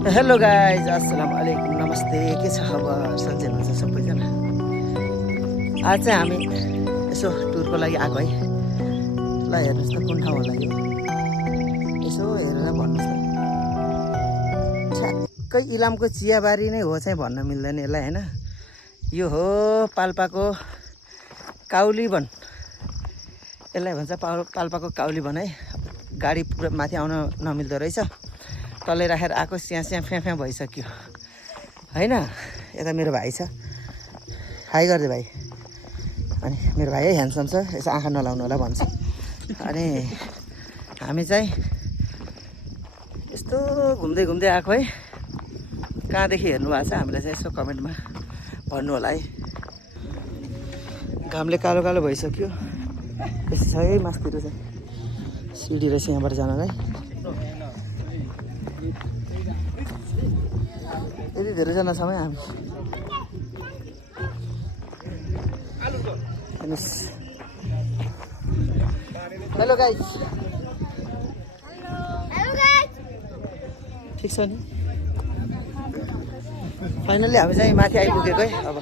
Hello guys, अस्सलाम वालेकुम, नमस्ते। के छ खबर? सन्चै हुनुहुन्छ सबैजना? आज चाहिँ हामी यसो टुरको लागि आएको है। ल हेर्नुहोस् त कुन ठाउँ होला यो, यसो हेरेर भन्नुहोस् त। ठ्याक्कै इलामको चियाबारी नै हो चाहिँ भन्न मिल्दैन यसलाई, होइन? यो हो पाल्पाको काउली वन, यसलाई भन्छ पाल्पाको काउली वन है। गाडी पुरा माथि आउन नमिल्दो रहेछ, तलै राखेर आएको स्याहाँ फ्याँ भइसक्यो होइन। यता मेरो भाइ छ, हाई गरिदे भाइ। अनि मेरो भाइ है ह्यान्डसम छ, यसो आँखा नलाउनु होला भन्छ। अनि हामी चाहिँ यस्तो घुम्दै घुम्दै आएको है। कहाँदेखि हेर्नु भएको छ हामीलाई चाहिँ यसो कमेन्टमा भन्नु होला है। घामले कालो कालो भइसक्यो, बेसी छ है मासतिर चाहिँ सिडी रहेछ यहाँबाट जानलाई। यति धेरैजना छौँ है हामी। हेर्नुहोस्, हेलो गाइज, ठिक छ नि? फाइनल्ली हामी चाहिँ माथि आइपुगेको है। अब